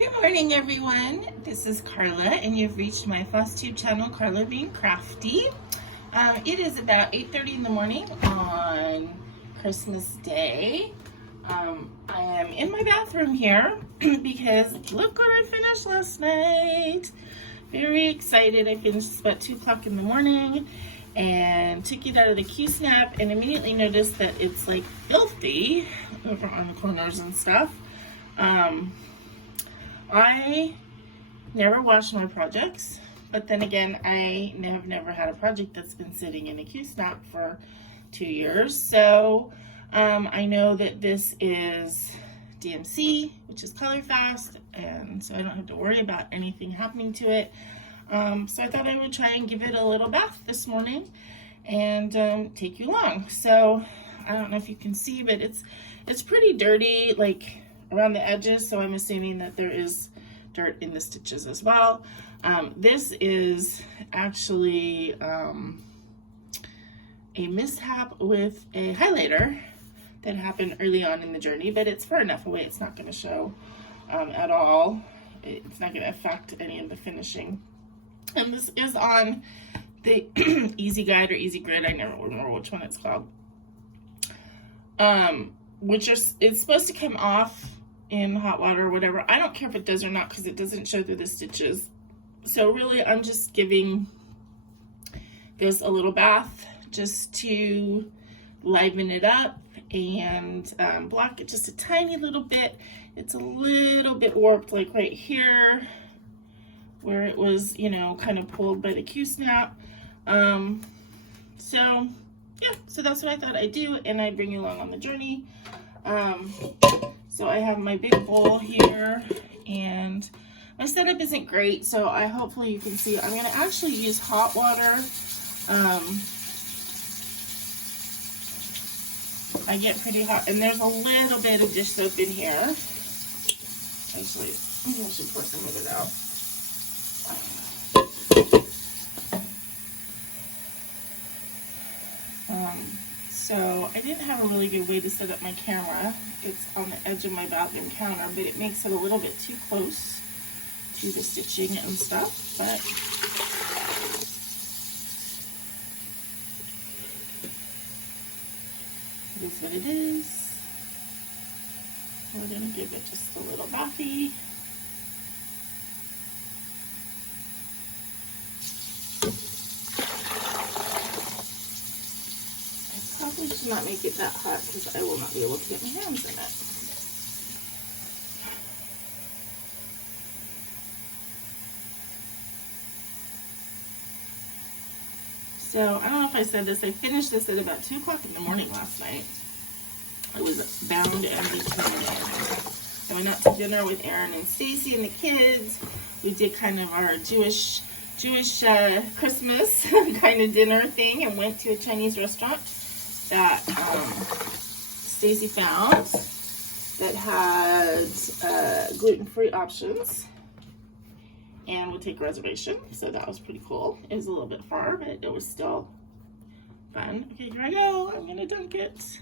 Good morning, everyone. This is Carla, and you've reached my FlossTube channel, Carla Being Crafty. It is about 8:30 in the morning on Christmas Day. I am in my bathroom here because look what I finished last night. Very excited. I finished about 2 o'clock in the morning and took it out of the Q-snap and immediately noticed that it's like filthy over on the corners and stuff. I never wash my projects, but then again, I have never had a project that's been sitting in a Q-snap for 2 years. So I know that this is DMC, which is color fast, and so I don't have to worry about anything happening to it. So I thought I would try and give it a little bath this morning and take you along. So I don't know if you can see, but it's pretty dirty, like around the edges, so I'm assuming that there is dirt in the stitches as well. This is actually a mishap with a highlighter that happened early on in the journey, but it's far enough away it's not going to show at all. It's not going to affect any of the finishing. And this is on the Easy Guide or Easy Grid, I never remember which one it's called. It's supposed to come off in hot water or whatever. I don't care if it does or not because it doesn't show through the stitches. So really I'm just giving this a little bath just to liven it up and block it just a tiny little bit. It's a little bit warped, like right here where it was, you know, kind of pulled by the Q-snap. So yeah, so that's what I thought I'd do, and I'd bring you along on the journey. So I have my big bowl here, and my setup isn't great, so hopefully you can see. I'm going to actually use hot water. I get pretty hot, and there's a little bit of dish soap in here. Actually, maybe I should pour some of it out. So I didn't have a really good way to set up my camera. It's on the edge of my bathroom counter, but it makes it a little bit too close to the stitching and stuff, but it is what it is. We're going to give it just a little bathy. Probably should not make it that hot because I will not be able to get my hands in it. So I don't know if I said this, I finished this at about 2 o'clock in the morning last night. I was bound and determined. I went out to dinner with Aaron and Stacy and the kids. We did kind of our Jewish Christmas kind of dinner thing and went to a Chinese restaurant that Stacy found that had gluten-free options and would take a reservation, so that was pretty cool. It was a little bit far, but it was still fun. Okay, here I go. I'm gonna dunk it.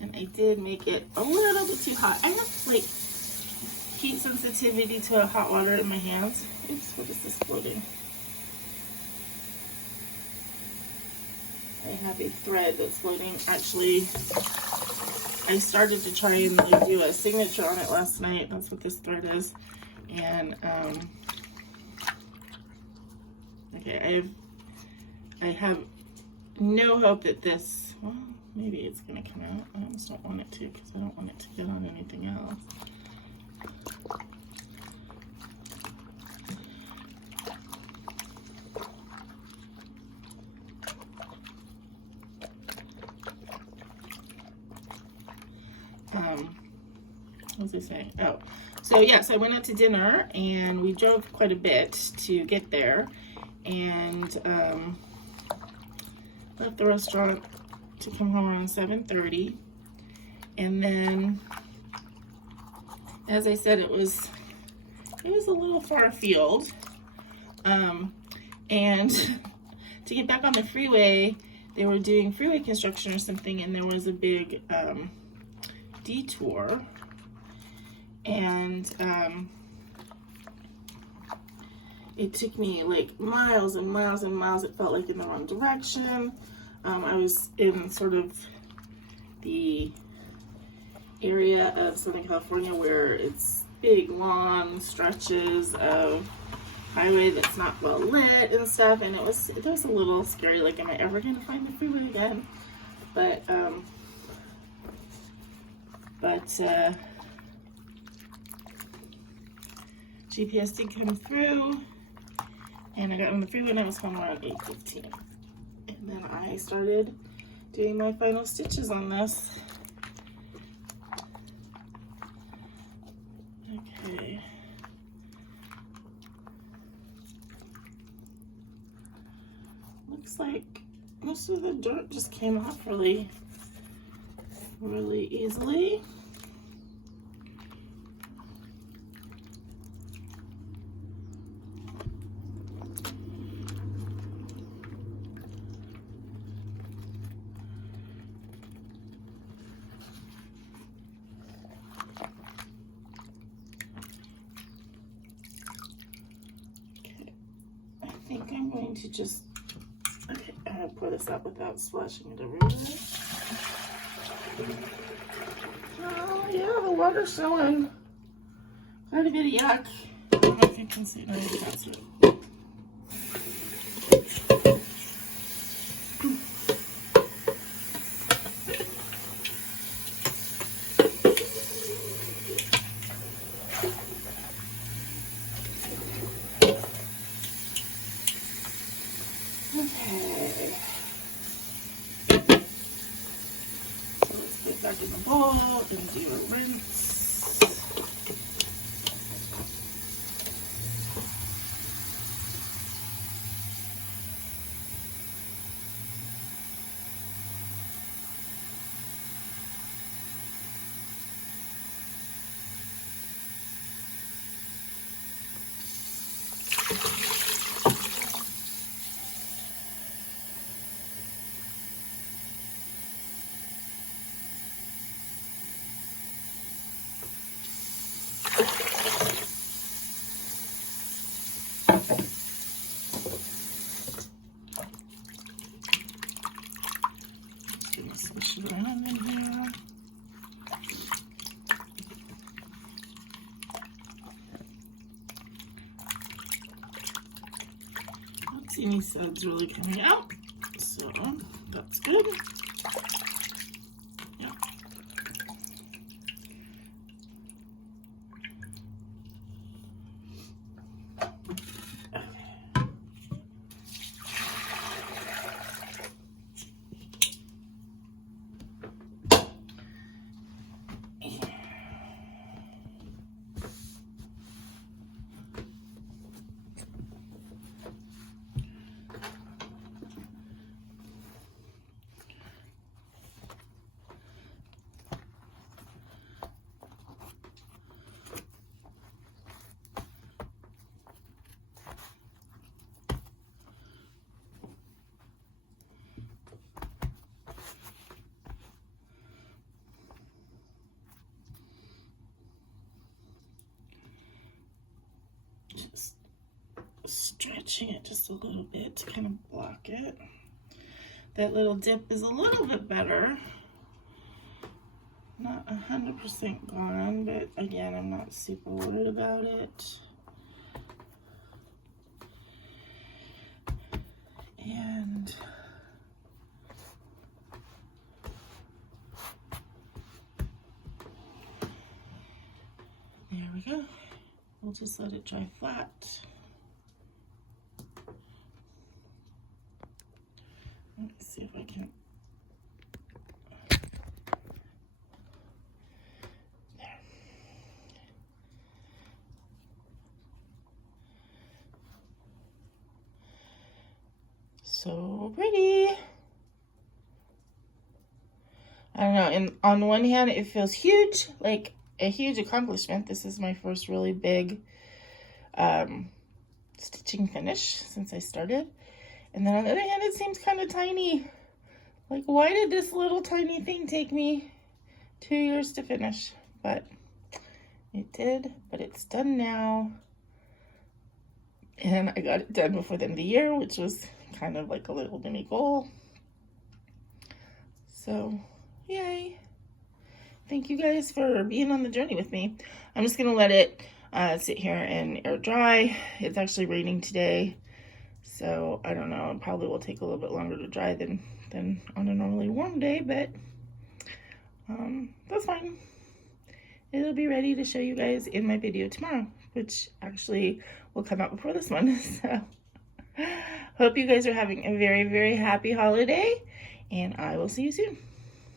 And I did make it a little bit too hot. I have like heat sensitivity to hot water in my hands. Oops, what is this floating? I have a thread that's floating. Actually, I started to try and like do a signature on it last night. That's what this thread is. And okay, I have no hope that this, well, maybe it's gonna come out. I almost don't want it to because I don't want it to get on anything else. What was I saying? Oh, so yes, I went out to dinner and we drove quite a bit to get there, and left the restaurant to come home around 7:30, and then, as I said, it was a little far afield, and to get back on the freeway, they were doing freeway construction or something, and there was a big detour, and it took me like miles and miles and miles. It felt like in the wrong direction. I was in sort of the area of Southern California where it's big, long stretches of highway that's not well lit and stuff, and it was a little scary. Like, am I ever going to find the freeway again? But GPS did come through, and I got on the freeway and I was home around 8:15. And then I started doing my final stitches on this. Okay. Looks like most of the dirt just came off really easily. I'm going to just, okay, I'm going to pour this up without splashing it everywhere. Oh, yeah, the water's showing quite a bit of yuck. I don't know if you can see it. No, you can't see it. Back in the bowl and do a rinse. Swish it around in here. Don't see any suds really coming out, so that's good. Yeah. Just stretching it just a little bit to kind of block it. That little dip is a little bit better. Not 100% gone, but again, I'm not super worried about it. And there we go. We'll just let it dry flat. Let me see if I can. There. So pretty. I don't know, and on one hand it feels huge, like a huge accomplishment. This is my first really big stitching finish since I started. And then on the other hand, it seems kind of tiny. Like, why did this little tiny thing take me 2 years to finish, but it did, but it's done now. And I got it done before the end of the year, which was kind of like a little mini goal. So, yay. Thank you guys for being on the journey with me. I'm just going to let it sit here and air dry. It's actually raining today, so I don't know. It probably will take a little bit longer to dry than on a normally warm day, but that's fine. It'll be ready to show you guys in my video tomorrow, which actually will come out before this one. So, hope you guys are having a very, very happy holiday, and I will see you soon.